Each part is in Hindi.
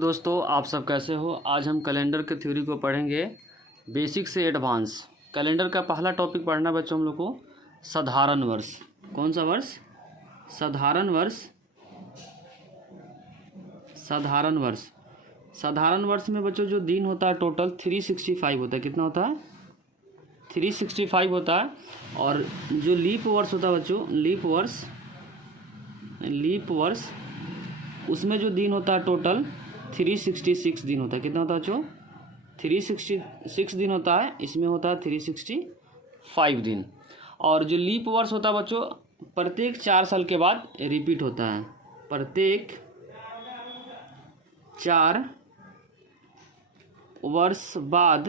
दोस्तों, आप सब कैसे हो। आज हम कैलेंडर के थ्योरी को पढ़ेंगे बेसिक से एडवांस। कैलेंडर का पहला टॉपिक पढ़ना बच्चों हम लोग को साधारण वर्ष। कौन सा वर्ष? साधारण वर्ष। साधारण वर्ष। साधारण वर्ष में बच्चों जो दिन होता है टोटल 365 होता है। कितना होता है? 365 होता है। और जो लीप वर्ष होता है बच्चों, लीप वर्ष उसमें जो दिन होता है टोटल 366 दिन होता है। कितना होता है बच्चों? 366 दिन होता है। इसमें होता है 365 दिन। और जो लीप वर्ष होता है बच्चों प्रत्येक 4 साल के बाद रिपीट होता है। प्रत्येक 4 वर्ष बाद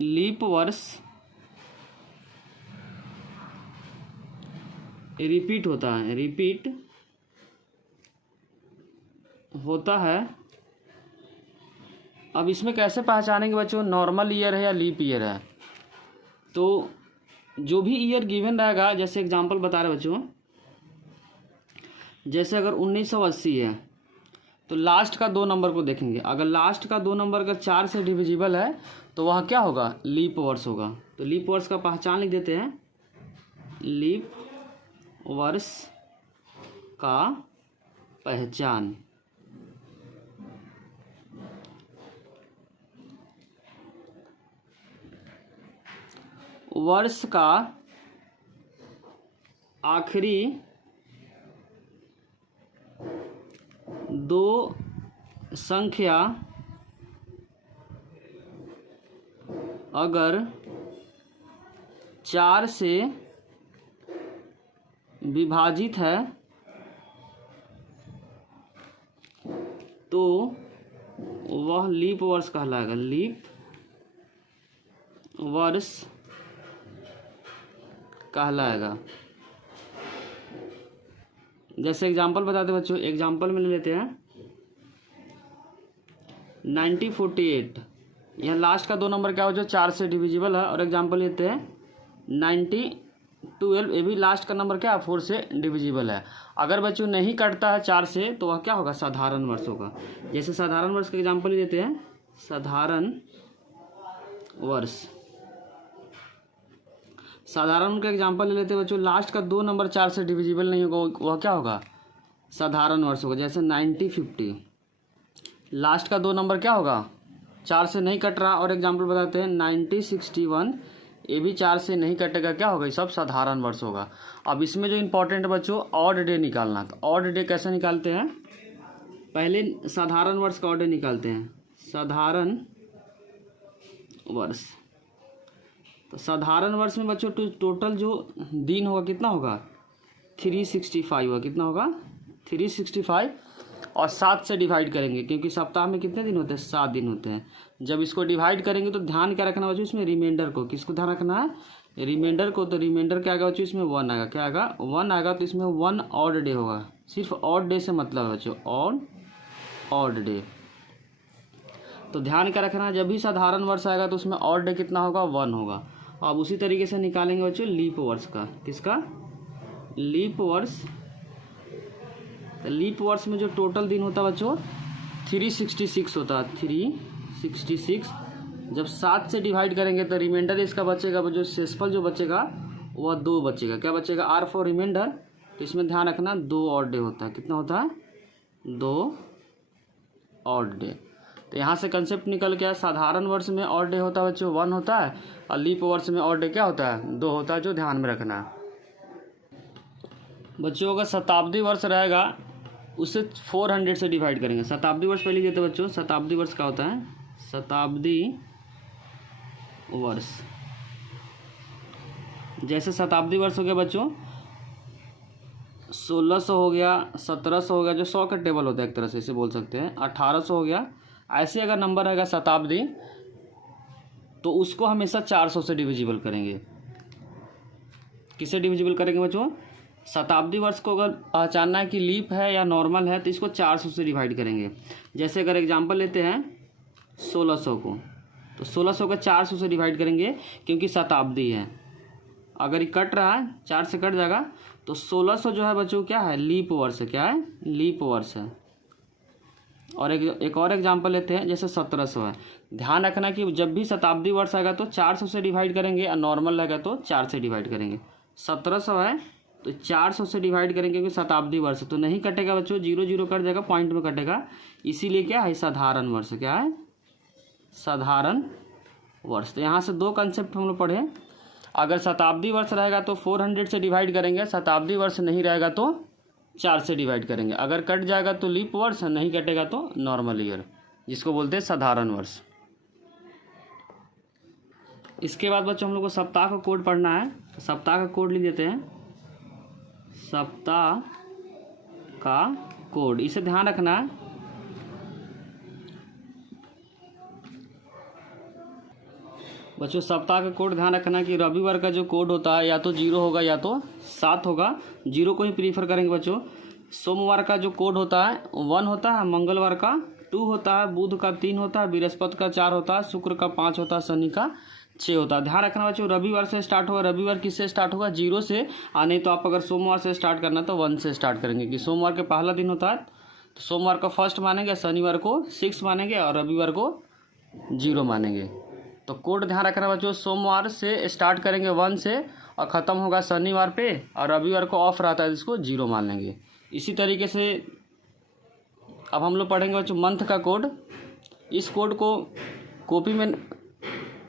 लीप वर्ष रिपीट होता है। रिपीट होता है। अब इसमें कैसे पहचानेंगे बच्चों नॉर्मल ईयर है या लीप ईयर है? तो जो भी ईयर गिवन रहेगा, जैसे एग्जांपल बता रहे बच्चों, जैसे अगर 1980 है तो लास्ट का 2 नंबर को देखेंगे। अगर लास्ट का 2 नंबर अगर 4 से डिविजिबल है तो वह क्या होगा? लीप वर्ष होगा। तो लीप वर्ष का पहचान लिख देते हैं। लीप वर्ष का पहचान। वर्ष का आखिरी 2 संख्या अगर 4 से विभाजित है तो वह लीप वर्ष कहलाएगा। लीप वर्ष कहलाएगा। जैसे एग्जांपल बताते बच्चों, एग्जांपल में ले लेते हैं 9048। यह लास्ट का 2 नंबर क्या हो जो 4 से डिविजिबल है। और एग्जांपल लेते हैं 9012। ये भी लास्ट का नंबर क्या है? 4 से डिविजिबल है। अगर बच्चों नहीं कटता है 4 से तो वह क्या होगा? साधारण वर्ष होगा। जैसे साधारण वर्ष का एग्जांपल ही देते हैं। साधारण वर्ष। साधारण का एग्जांपल ले लेते हैं बच्चों, लास्ट का 2 नंबर 4 से डिविजिबल नहीं होगा, वह क्या होगा? साधारण वर्ष होगा। जैसे 9050, लास्ट का 2 नंबर क्या होगा? 4 से नहीं कट रहा। और एग्जांपल बताते हैं 9061, ये भी 4 से नहीं कटेगा, क्या होगा? ये सब साधारण वर्ष होगा। अब इसमें जो इम्पोर्टेंट बच्चों ऑड डे निकालना। तो ऑड डे कैसे निकालते हैं? पहले साधारण वर्ष का ऑड डे निकालते हैं। साधारण वर्ष। तो साधारण वर्ष में बच्चों टोटल जो दिन होगा कितना होगा? 365 होगा। कितना होगा? 365। और 7 से डिवाइड करेंगे क्योंकि सप्ताह में कितने दिन होते हैं? 7 दिन होते हैं। जब इसको डिवाइड करेंगे तो ध्यान क्या रखना बच्चों इसमें? रिमाइंडर को। किसको ध्यान रखना है? रिमाइंडर को। तो रिमाइंडर क्या आएगा बच्चों इसमें? 1 आएगा। क्या आएगा? 1 आएगा। तो इसमें 1 ऑड डे होगा। सिर्फ ऑड डे से मतलब है बच्चों, ऑड डे। तो ध्यान क्या रखना है, जब भी साधारण वर्ष आएगा तो उसमें ऑड डे कितना होगा? 1 होगा। अब उसी तरीके से निकालेंगे बच्चों लीप वर्ष का। किसका? लीप वर्ष। तो लीप वर्ष में जो टोटल दिन होता है बच्चों 366 होता है। 366। जब 7 से डिवाइड करेंगे तो रिमाइंडर इसका बचेगा, जो शेषफल जो बचेगा वह 2 बचेगा। क्या बचेगा? R for reminder. तो इसमें ध्यान रखना 2 ऑड डे होता है। कितना होता है? 2 ऑड डे। तो यहाँ से कंसेप्ट निकल गया। साधारण वर्ष में ऑड डे होता है बच्चों 1 होता है। और लीप वर्ष में ऑड डे क्या होता है? 2 होता है, जो ध्यान में रखना है बच्चों। अगर शताब्दी वर्ष रहेगा उसे 400 से डिवाइड करेंगे। शताब्दी वर्ष पहले देते बच्चों। शताब्दी वर्ष क्या होता है? शताब्दी वर्ष। जैसे शताब्दी वर्ष हो गया बच्चों 1600 हो गया, 1700 हो गया, जो 100 का टेबल होता है एक तरह से इसे बोल सकते हैं। 1800 हो गया। ऐसे अगर नंबर रहेगा शताब्दी तो उसको हमेशा 400 से डिविजिबल करेंगे। किससे डिविजिबल करेंगे बच्चों? शताब्दी वर्ष को अगर पहचानना है कि लीप है या नॉर्मल है तो इसको 400 से डिवाइड करेंगे। जैसे अगर एग्जांपल लेते हैं 1600 को, तो 1600 का 400 से डिवाइड करेंगे क्योंकि शताब्दी है। अगर ये कट रहा है 4 से कट जाएगा तो 1600 जो है बच्चों क्या है, लीप वर्ष है। क्या है, लीप वर्ष है। और एक और एग्जांपल लेते हैं, जैसे 1700 है। ध्यान रखना कि जब भी शताब्दी वर्ष आएगा तो 400 से डिवाइड करेंगे, और नॉर्मल रहेगा तो 4 से डिवाइड करेंगे। 1700 है तो 400 से डिवाइड करेंगे, क्योंकि शताब्दी वर्ष तो नहीं कटेगा बच्चों, 0 कट जाएगा, पॉइंट में कटेगा, इसीलिए क्या है, साधारण वर्ष। क्या है, साधारण वर्ष। तो यहाँ से दो कंसेप्ट हम लोग पढ़े। अगर शताब्दी वर्ष रहेगा तो 400 से डिवाइड करेंगे, शताब्दी वर्ष नहीं रहेगा तो 4 से डिवाइड करेंगे। अगर कट जाएगा तो लीप वर्ष, नहीं कटेगा तो नॉर्मल ईयर, जिसको बोलते हैं साधारण वर्ष। इसके बाद बच्चों हम लोग को सप्ताह का कोड पढ़ना है। सप्ताह का कोड लिख देते हैं, सप्ताह का कोड, इसे ध्यान रखना है। बच्चों सप्ताह का कोड ध्यान रखना कि रविवार का जो कोड होता है या तो 0 होगा या तो 7 होगा, 0 को ही प्रीफर करेंगे बच्चों। सोमवार का जो कोड होता है 1 होता है, मंगलवार का 2 होता है, बुध का 3 होता है, बृहस्पति का 4 होता है, शुक्र का 5 होता है, शनि का 6 होता है। ध्यान रखना बच्चों, रविवार से स्टार्ट होगा। रविवार किससे स्टार्ट होगा, 0 से। नहीं तो आप अगर सोमवार से स्टार्ट करना तो 1 से स्टार्ट करेंगे, कि सोमवार के पहला दिन होता है तो सोमवार को 1 मानेंगे, शनिवार को 6 मानेंगे और रविवार को 0 मानेंगे। तो कोड ध्यान रखना बच्चों, सोमवार से स्टार्ट करेंगे 1 से और ख़त्म होगा शनिवार पे, और रविवार को ऑफ रहता है जिसको 0 मान लेंगे। इसी तरीके से अब हम लोग पढ़ेंगे बच्चों मंथ का कोड। इस कोड को कॉपी में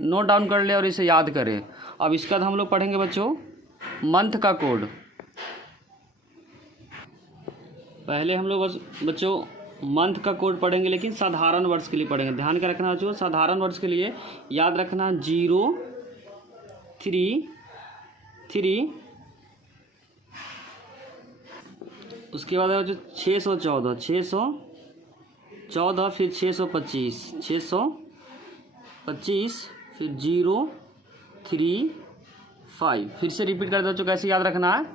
नोट डाउन कर ले और इसे याद करें। अब इसका हम लोग पढ़ेंगे बच्चों मंथ का कोड। पहले हम लोग बच्चों मंथ का कोड पढ़ेंगे, लेकिन साधारण वर्ष के लिए पढ़ेंगे। ध्यान का रखना बच्चों, साधारण वर्ष के लिए याद रखना 0 3 3, उसके बाद बच्चों 614 614, फिर 625 625, फिर 0 3 5। फिर से रिपीट कर दो बच्चों, कैसे याद रखना है,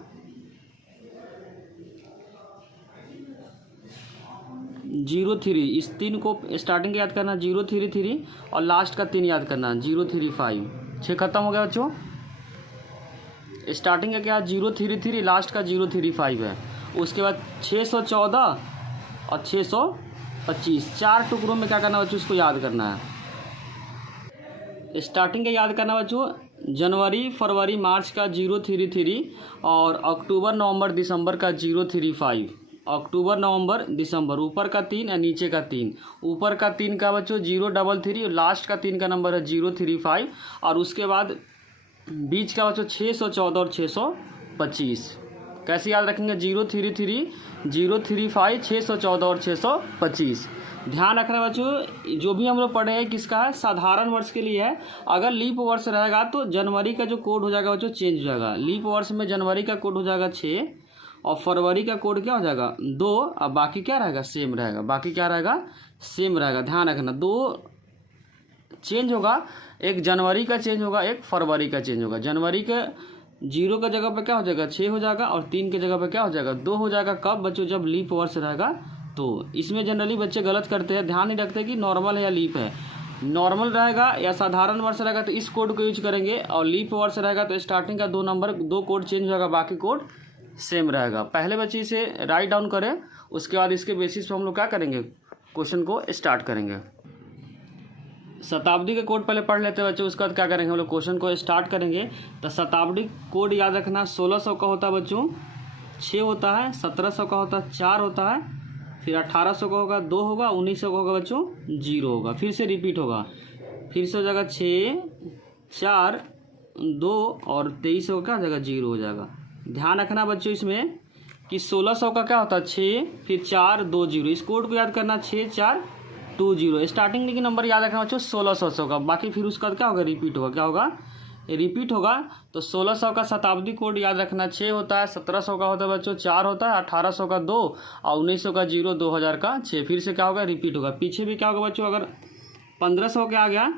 0 3, इस 3 को स्टार्टिंग याद करना, 0 3 3, और लास्ट का 3 याद करना, 0 3 5। 6 खत्म हो गया बच्चों। स्टार्टिंग का क्या, 0 3 3, लास्ट का 0 3 5 है। उसके बाद 614 और 625, 4 टुकड़ों में क्या करना बच्चों, उसको याद करना है। स्टार्टिंग का याद करना बच्चों, जनवरी फरवरी मार्च का 0 3 3, और अक्टूबर नवंबर दिसंबर का 0 3 5। अक्टूबर नवंबर दिसंबर, ऊपर का 3 और नीचे का 3। ऊपर का 3 का बच्चों 0 3 3, और लास्ट का 3 का नंबर है 0 3 5, और उसके बाद बीच का बच्चों 614 और 625। कैसे याद रखेंगे, 0 3 3, 0 3 5, 614 और 625। ध्यान रखना बच्चों, जो भी हम लोग पढ़े हैं किसका है, साधारण वर्ष के लिए है। अगर लीप वर्ष रहेगा तो जनवरी का जो कोड हो जाएगा बच्चों चेंज हो जाएगा। लीप वर्ष में जनवरी का कोड हो जाएगा 6, और फरवरी का कोड क्या हो जाएगा 2, और बाकी क्या रहेगा, सेम रहेगा। बाकी क्या रहेगा, सेम रहेगा। ध्यान रखना, 2 चेंज होगा, एक जनवरी का चेंज होगा, एक फरवरी का चेंज होगा। जनवरी का 0 का जगह पे क्या हो जाएगा, 6 हो जाएगा, और 3 के जगह पे क्या हो जाएगा, 2 हो जाएगा। कब बच्चों, जब लीप वर्ष रहेगा। तो इसमें जनरली बच्चे गलत करते हैं, ध्यान नहीं रखते कि नॉर्मल है या लीप है। नॉर्मल रहेगा या साधारण वर्ष रहेगा तो इस कोड को यूज करेंगे, और लीप वर्ष रहेगा तो स्टार्टिंग का 2 नंबर 2 कोड चेंज होगा, बाकी कोड सेम रहेगा। पहले बच्चे इसे राइट डाउन करें, उसके बाद इसके बेसिस पे हम लोग क्या करेंगे, क्वेश्चन को स्टार्ट करेंगे। शताब्दी का कोड पहले पढ़ लेते हैं बच्चों, उसके बाद क्या करेंगे हम लोग, क्वेश्चन को स्टार्ट करेंगे। तो शताब्दी कोड याद रखना, 1600 का होता है बच्चों 6 होता है, 1700 का होता है 4 होता है, फिर 1800 का होगा 2 होगा, 1900 का होगा बच्चों 0 होगा। फिर से रिपीट होगा, फिर से हो जाएगा 6 4 2, और 2300 का क्या हो जाएगा, 0 हो जाएगा। ध्यान रखना बच्चों इसमें कि 1600 का क्या होता है 6, फिर 4 2 0। इस कोड को याद करना 6 4 2 0। स्टार्टिंग लेकिन नंबर याद रखना बच्चों 1600 का, बाकी फिर उसका क्या होगा, रिपीट होगा। क्या होगा, रिपीट होगा। तो 1600 का शताब्दी कोड याद रखना 6 होता है, 1700 का होता है बच्चों 4 होता है, 1800 का 2, और 1900 का 0, 2000 का 6। फिर से क्या होगा, रिपीट होगा। पीछे भी क्या होगा बच्चों, अगर 1500 के आ गया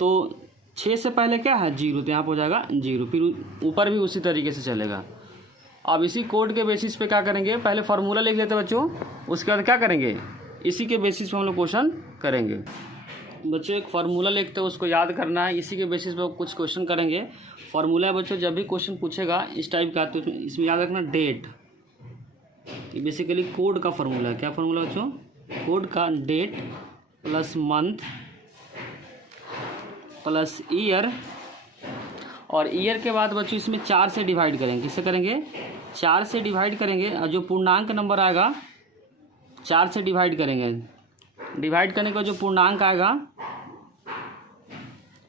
तो 6 से पहले क्या है 0, तो यहाँ पर हो जाएगा 0। फिर ऊपर भी उसी तरीके से चलेगा। अब इसी कोड के बेसिस पे क्या करेंगे, पहले फार्मूला लिख लेते हैं बच्चों, उसके बाद क्या करेंगे, इसी के बेसिस पे हम लोग क्वेश्चन करेंगे। बच्चों एक फार्मूला लिखते हैं, उसको याद करना है, इसी के बेसिस पे कुछ क्वेश्चन करेंगे। फार्मूला है बच्चों, जब भी क्वेश्चन पूछेगा इस टाइप का तो इसमें याद रखना डेट, ये बेसिकली कोड का फार्मूला है। क्या फार्मूला बच्चों? कोड का date plus month plus year, और ईयर के बाद बच्चों इसमें 4 से डिवाइड करेंगे। किससे करेंगे? 4 से डिवाइड करेंगे, और जो पूर्णांक नंबर आएगा 4 से डिवाइड करेंगे। डिवाइड करने का जो पूर्णांक आएगा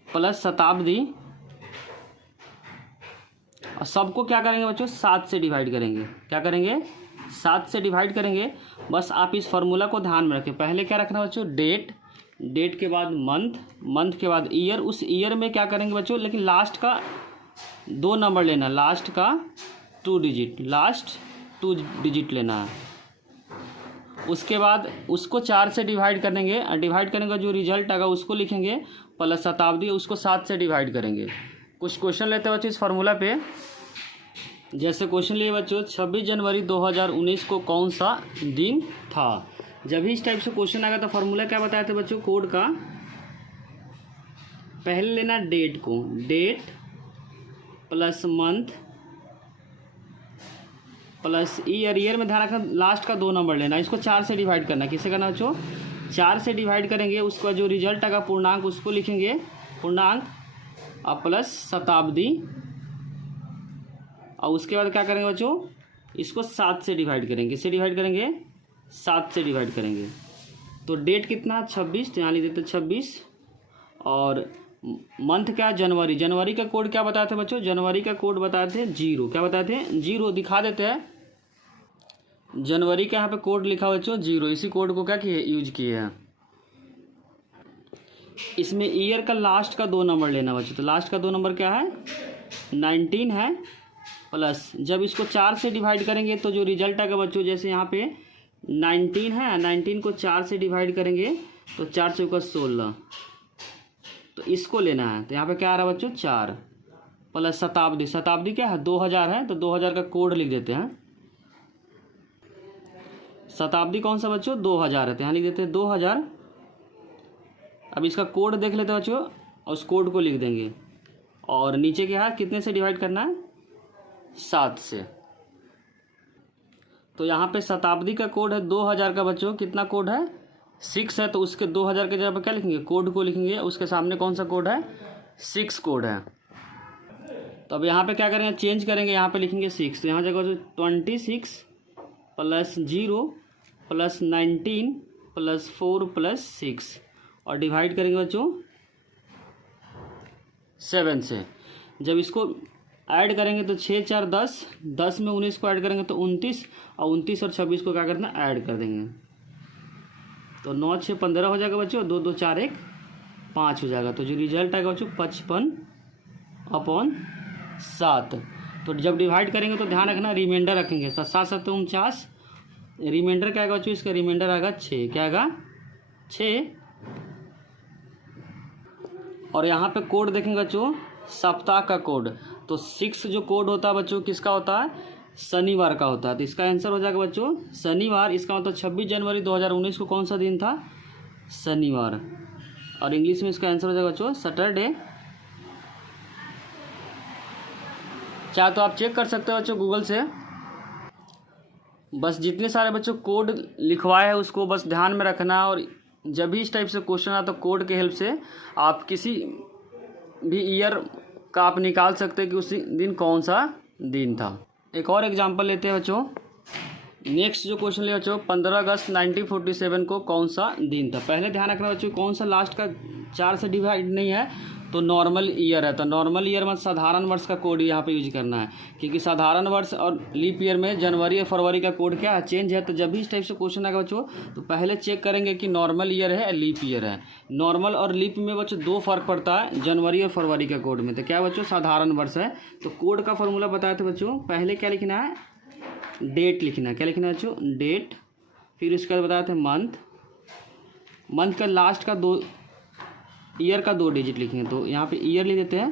प्लस शताब्दी, और सबको क्या करेंगे बच्चों? 7 से डिवाइड करेंगे। क्या करेंगे? 7 से डिवाइड करेंगे। बस आप इस फार्मूला को ध्यान में रखें। पहले क्या रखना बच्चों? डेट, डेट के बाद मंथ, मंथ के बाद ईयर। उस ईयर में क्या करेंगे बच्चों? लेकिन लास्ट का 2 नंबर लेना, लास्ट का 2 डिजिट, लास्ट 2 डिजिट लेना है। उसके बाद उसको 4 से डिवाइड करेंगे, और डिवाइड करने का जो रिजल्ट आएगा उसको लिखेंगे प्लस शताब्दी, उसको 7 से डिवाइड करेंगे। कुछ क्वेश्चन लेते हैं बच्चों इस फार्मूला पे। जैसे क्वेश्चन लिए बच्चों 26 जनवरी 2019 को कौन सा दिन था। जब भी इस टाइप से क्वेश्चन आएगा तो फार्मूला क्या बताए थे बच्चों? कोड का पहले लेना डेट को, date plus month plus year. Year में ध्यान रखना लास्ट का 2 नंबर लेना, इसको 4 से डिवाइड करना। किससे करना बच्चों? 4 से डिवाइड करेंगे, उसका जो रिजल्ट आएगा पूर्णांक उसको लिखेंगे पूर्णांक, और प्लस शताब्दी, और उसके बाद क्या करेंगे बच्चों? इसको 7 से डिवाइड करेंगे। किससे डिवाइड करेंगे? 7 से डिवाइड करेंगे। तो डेट कितना? 26, तो यहाँ लिख देते 26। और मंथ क्या? जनवरी। जनवरी का कोड क्या बताए थे बच्चों? जनवरी का कोड बताए थे 0। क्या बताए थे? 0। दिखा देते हैं, जनवरी का यहाँ पे कोड लिखा हुआ बच्चों 0। इसी कोड को क्या किए? यूज किए हैं। इसमें ईयर का लास्ट का 2 नंबर लेना बच्चों। तो लास्ट का 2 नंबर क्या है? 19 है, प्लस जब इसको 4 से डिवाइड करेंगे तो जो रिजल्ट आएगा बच्चों, जैसे यहाँ पे 19 है, 19 को 4 से डिवाइड करेंगे तो 4 चौका 16, तो इसको लेना है। तो यहाँ पे क्या आ रहा है बच्चों? 4 प्लस शताब्दी। शताब्दी क्या है? 2000 है, तो 2000 का कोड लिख देते हैं। शताब्दी कौन सा बच्चों? 2000 है, तो यहाँ लिख देते हैं 2000। अब इसका कोड देख लेते हैं बच्चों, और उस कोड को लिख देंगे। और नीचे क्या है? कितने से डिवाइड करना है? 7 से। तो यहाँ पे शताब्दी का कोड है 2000 का बच्चों। कितना कोड है? 6 है, तो उसके 2000 के जगह पर क्या लिखेंगे? कोड को लिखेंगे। उसके सामने कौन सा कोड है? 6 कोड है। तो अब यहाँ पे क्या करेंगे? चेंज करेंगे, यहाँ पे लिखेंगे 6। तो यहाँ जगह 26 प्लस 0 प्लस 19 प्लस 4 प्लस 6, और डिवाइड करेंगे बच्चों 7 से। जब इसको ऐड करेंगे तो 6 4 10, 10 में 19 को ऐड करेंगे तो 29, और 29 और 26 को क्या करना? ऐड कर देंगे। तो 9 6 15 हो जाएगा बच्चों, 2 2 4 1 5 हो जाएगा। तो जो रिजल्ट आएगा बच्चों 55/7। तो जब डिवाइड करेंगे तो ध्यान रखना रिमाइंडर रखेंगे। तो 7 7 49, रिमाइंडर क्या आएगा बच्चों? इसका रिमाइंडर आएगा 6। क्या आएगा? 6। और यहाँ पे कोड देखेंगे बच्चों, सप्ताह का कोड। तो 6 जो कोड होता है बच्चों किसका होता है? शनिवार का होता है। तो इसका आंसर हो जाएगा बच्चों शनिवार। इसका मतलब 26 जनवरी 2019 को कौन सा दिन था? शनिवार। और इंग्लिश में इसका आंसर हो जाएगा बच्चों सैटरडे। चाहे तो आप चेक कर सकते हो बच्चों गूगल से। बस जितने सारे बच्चों कोड लिखवाए हैं उसको बस ध्यान में रखना, और जब भी इस टाइप से क्वेश्चन आता तो कोड के हेल्प से आप किसी भी ईयर का आप निकाल सकते हैं कि उसी दिन कौन सा दिन था। एक और एग्जांपल लेते हैं बच्चों। नेक्स्ट जो क्वेश्चन लिया बच्चों 15 अगस्त 1947 को कौन सा दिन था। पहले ध्यान रखना बच्चों कौन सा लास्ट का 4 से डिवाइड नहीं है, तो नॉर्मल ईयर है। तो नॉर्मल ईयर में साधारण वर्ष का कोड यहाँ पे यूज करना है, क्योंकि साधारण वर्ष और लीप ईयर में जनवरी और फरवरी का कोड क्या है? चेंज है। तो जब भी इस टाइप से क्वेश्चन आएगा बच्चों तो पहले चेक करेंगे कि नॉर्मल ईयर है या लीप ईयर है। नॉर्मल और लीप में बच्चों 2 फर्क पड़ता है जनवरी और फरवरी का कोड में। तो क्या बच्चों? साधारण वर्ष है। तो कोड का फॉर्मूला बताए थे बच्चों, पहले क्या लिखना है? डेट लिखना है। क्या लिखना है बच्चों? डेट। फिर उसके बाद बताए थे मंथ। मंथ का लास्ट का 2 ईयर का 2 डिजिट लिखेंगे, तो यहाँ पे ईयर लिख देते हैं।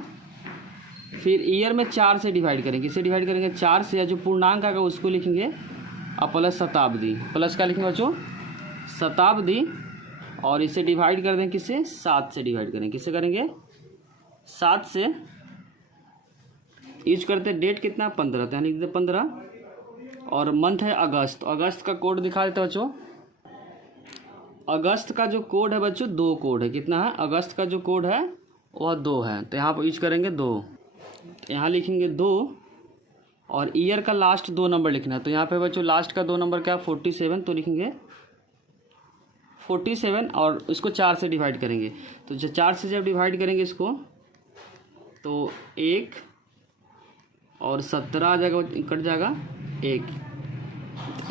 फिर ईयर में 4 से डिवाइड करेंगे। किससे डिवाइड करेंगे? 4 से। जो पूर्णांक आएगा उसको लिखेंगे, और प्लस शताब्दी। प्लस क्या लिखेंगे बच्चों? शताब्दी। और इसे डिवाइड कर दें किससे, 7 से डिवाइड करें, किससे करेंगे, 7 से। यूज करते हैं डेट कितना, 15, तो यहाँ लिख देते 15। और मंथ है अगस्त, अगस्त का कोड दिखा देते बच्चों। अगस्त का जो कोड है बच्चों 2 कोड है, कितना है, अगस्त का जो कोड है वह 2 है, तो यहाँ पर यूज करेंगे 2। यहाँ लिखेंगे 2 और ईयर का लास्ट 2 नंबर लिखना है, तो यहाँ पे बच्चों लास्ट का 2 नंबर क्या, 47, तो लिखेंगे 47 और इसको 4 से डिवाइड करेंगे। तो जब 4 से जब डिवाइड करेंगे इसको तो 1 और 17 आ जाएगा, कट जाएगा 1,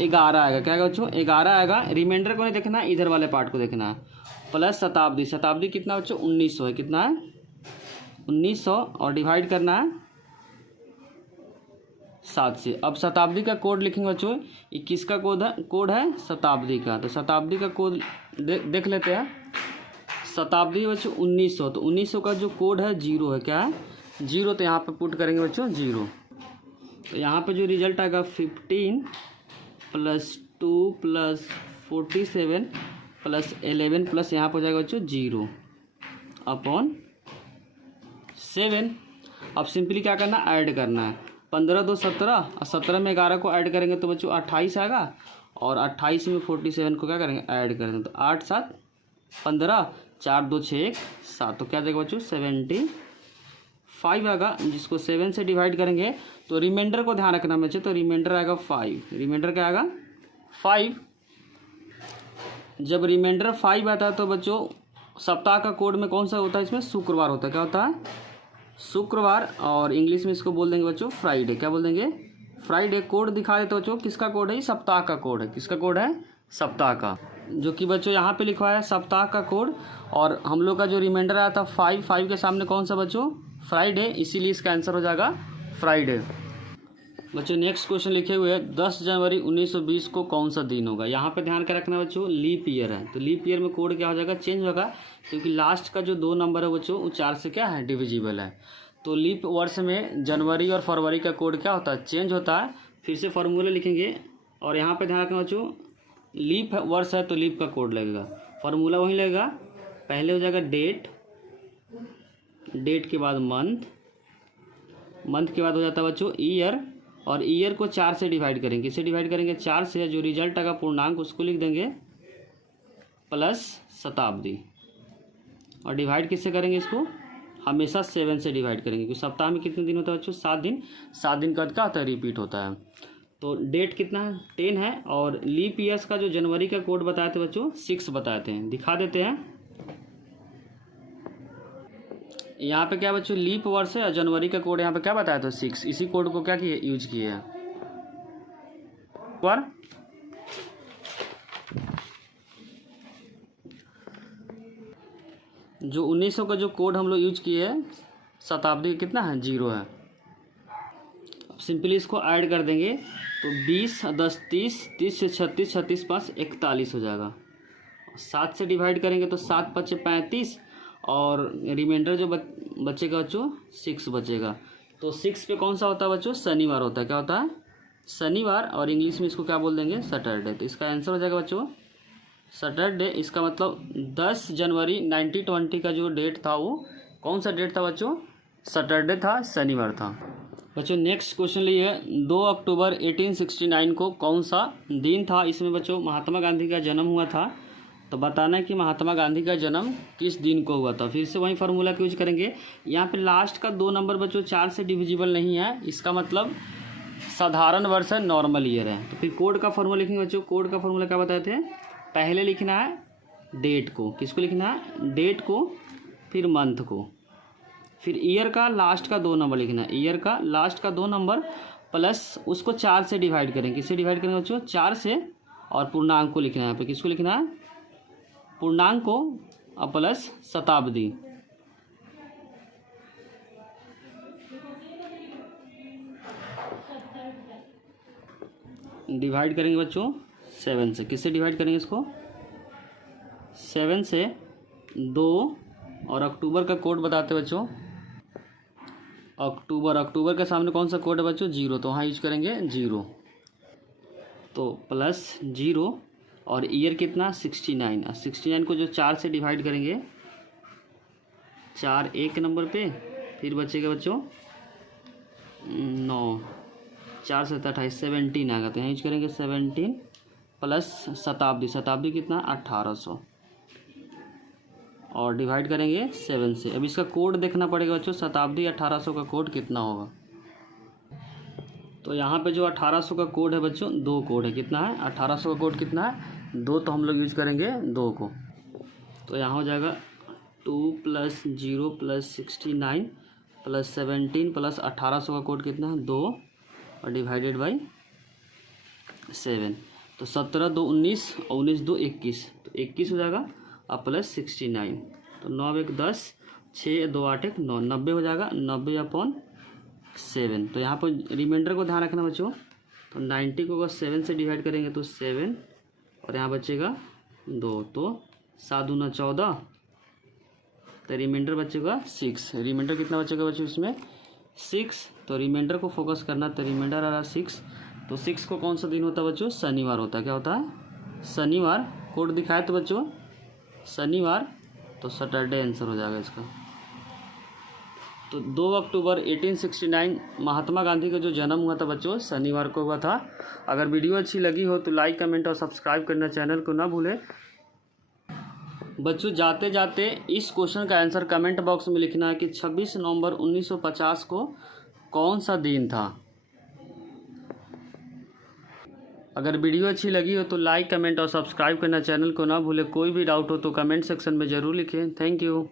11 आएगा, क्या आएगा बच्चों, 11 आएगा। रिमाइंडर को नहीं देखना, इधर वाले पार्ट को देखना है। प्लस शताब्दी, शताब्दी कितना बच्चों, 1900 है, कितना है 1900 और डिवाइड करना है 7 से। अब शताब्दी का कोड लिखेंगे बच्चों, ये किसका कोड है शताब्दी का, तो शताब्दी का कोड देख लेते हैं। शताब्दी बच्चों 1900, तो 1900 का जो कोड है 0 है, क्या है 0, तो यहाँ पे पुट करेंगे बच्चों 0। तो यहाँ पे जो रिजल्ट आएगा 15 + 2 + 47 + 11 प्लस यहाँ पर हो जाएगा बच्चों 0/7। अब सिंपली क्या करना, ऐड करना है, 15 2 17 और 17 में 11 को ऐड करेंगे तो बच्चों 28 आएगा, और 28 में 47 को क्या करेंगे, ऐड करेंगे, तो 8 7 15, 4 2 6 1 7, तो क्या जाएगा बच्चों 75 आएगा, जिसको 7 से डिवाइड करेंगे। तो रिमाइंडर को ध्यान रखना बच्चे, तो रिमाइंडर आएगा 5, रिमाइंडर क्या आएगा 5। जब रिमाइंडर 5 आता है तो बच्चों सप्ताह का कोड में कौन सा होता है, इसमें शुक्रवार होता है, क्या होता है शुक्रवार, और इंग्लिश में इसको बोल देंगे बच्चों फ्राइडे, क्या बोल देंगे फ्राइडे। कोड दिखा देते बच्चों, किसका कोड है, सप्ताह का कोड है, किसका कोड है सप्ताह का, जो कि बच्चों यहाँ पे लिखा है सप्ताह का कोड। और हम लोग का जो रिमाइंडर आया था 5 के सामने कौन सा बच्चों, फ्राइडे, इसीलिए इसका आंसर हो जाएगा फ्राइडे। बच्चों नेक्स्ट क्वेश्चन लिखे हुए है 10 जनवरी 1920 को कौन सा दिन होगा। यहाँ पे ध्यान कर रखना बच्चों, लीप ईयर है, तो लीप ईयर में कोड क्या हो जाएगा, चेंज होगा, क्योंकि लास्ट का जो 2 नंबर है बच्चों वो 4 से क्या है, डिविजिबल है। तो लीप वर्ष में जनवरी और फरवरी का कोड क्या होता है, चेंज होता है। फिर से फॉर्मूला लिखेंगे, और यहाँ पे ध्यान रखना बच्चों, लीप वर्ष है तो लीप का कोड लगेगा, फार्मूला वही लगेगा। पहले हो जाएगा डेट, डेट के बाद मंथ, मंथ के बाद हो जाता है बच्चों ईयर, और ईयर को 4 से डिवाइड करेंगे, किससे डिवाइड करेंगे 4 से, जो रिजल्ट आएगा पूर्णांक उसको लिख देंगे प्लस शताब्दी, और डिवाइड किससे करेंगे, इसको हमेशा 7 से डिवाइड करेंगे, क्योंकि सप्ताह में कितने दिन होता है बच्चों, 7 दिन, 7 दिन का क्या होता है, रिपीट होता है। तो डेट कितना है 10 है, और लीप ईयर्स का जो जनवरी का कोड बताए थे बच्चों 6 बताए थे, दिखा देते हैं। यहाँ पे क्या बच्चों लीप वर्ष है, जनवरी का कोड यहाँ पे क्या बताया था 6, इसी कोड को क्या किए यूज किए हैं पर। जो 1900 का जो कोड हम लोग यूज किए हैं शताब्दी कितना है 0 है। अब सिंपली इसको ऐड कर देंगे तो 20 10 30, 30 से 36, 36 5 41 हो जाएगा। 7 से डिवाइड करेंगे तो 7 5 35, और रिमाइंडर जो बचेगा बच्चों 6 बचेगा। तो 6 पे कौन सा होता है बच्चों, शनिवार होता है, क्या होता है शनिवार, और इंग्लिश में इसको क्या बोल देंगे सैटरडे। तो इसका आंसर हो जाएगा बच्चों सैटरडे। इसका मतलब 10 जनवरी 1920 का जो डेट था वो कौन सा डेट था बच्चों, सैटरडे था, शनिवार था। बच्चों नेक्स्ट क्वेश्चन लिए 2 अक्टूबर 1869 को कौन सा दिन था। इसमें बच्चों महात्मा गांधी का जन्म हुआ था, तो बताना है कि महात्मा गांधी का जन्म किस दिन को हुआ था। फिर से वही फार्मूला का यूज करेंगे। यहाँ पे लास्ट का 2 नंबर बच्चों 4 से डिविजिबल नहीं है, इसका मतलब साधारण वर्ष है, नॉर्मल ईयर है। तो फिर कोड का फार्मूला लिखेंगे बच्चों। कोड का फार्मूला क्या बताए थे, पहले लिखना है डेट को, किसको लिखना है डेट को, फिर मंथ को, फिर ईयर का लास्ट का 2 नंबर लिखना है, ईयर का लास्ट का 2 नंबर प्लस उसको 4 से डिवाइड करेंगे। किससे डिवाइड करेंगे बच्चों 4 से, और पूर्णांक को लिखना है। यहाँ पे किसको लिखना है पूर्णांक को, और प्लस शताब्दी। डिवाइड करेंगे बच्चों 7 से, किससे डिवाइड करेंगे इसको 7 से 2, और अक्टूबर का कोड बताते बच्चों अक्टूबर, अक्टूबर के सामने कौन सा कोड है बच्चों 0, तो वहाँ यूज करेंगे 0, तो प्लस 0, और ईयर कितना 69। 69 को जो 4 से डिवाइड करेंगे, 4 एक नंबर पे, फिर बचेगा बच्चों 9, 4 से 28, 17 आएगा। तो यहाँ यूज करेंगे 17 प्लस शताब्दी, शताब्दी कितना 1800 और डिवाइड करेंगे 7 से। अब इसका कोड देखना पड़ेगा बच्चों, शताब्दी 1800 का कोड कितना होगा। तो यहाँ पे जो 1800 का कोड है बच्चों, 2 कोड है, कितना है 1800 का कोड कितना है 2, तो हम लोग यूज करेंगे 2 को। तो यहाँ हो जाएगा 2 + 0 + 69 + 17 प्लस 1800 का कोड कितना है 2 और डिवाइडेड बाई 7। तो 17 2 19 और 19 2 21, तो 21 हो जाएगा और प्लस 69। तो 9 1 10, 6 2 8 1 9, 90 हो जाएगा, 90/7। तो यहाँ पर रिमाइंडर को ध्यान रखना बच्चों। तो 90 को अगर 7 से डिवाइड करेंगे तो 7 और यहाँ बचेगा 2, तो 7 दूना 14, तो रिमाइंडर बचेगा 6। रिमाइंडर कितना बचेगा बच्चों इसमें 6। तो रिमाइंडर को फोकस करना, तो रिमाइंडर आ रहा 6। तो 6 को कौन सा दिन होता है बच्चों, शनिवार होता है। क्या होता है शनिवार। कोड दिखाए तो बच्चों शनिवार, तो सैटरडे आंसर हो जाएगा इसका। तो 2 अक्टूबर 1869 महात्मा गांधी का जो जन्म हुआ था बच्चों, शनिवार को हुआ था। अगर वीडियो अच्छी लगी हो तो लाइक कमेंट और सब्सक्राइब करना चैनल को ना भूलें। बच्चों जाते जाते इस क्वेश्चन का आंसर कमेंट बॉक्स में लिखना है कि 26 नवंबर 1950 को कौन सा दिन था। अगर वीडियो अच्छी लगी हो तो लाइक कमेंट और सब्सक्राइब करना चैनल को ना भूलें। कोई भी डाउट हो तो कमेंट सेक्शन में ज़रूर लिखें। Thank you.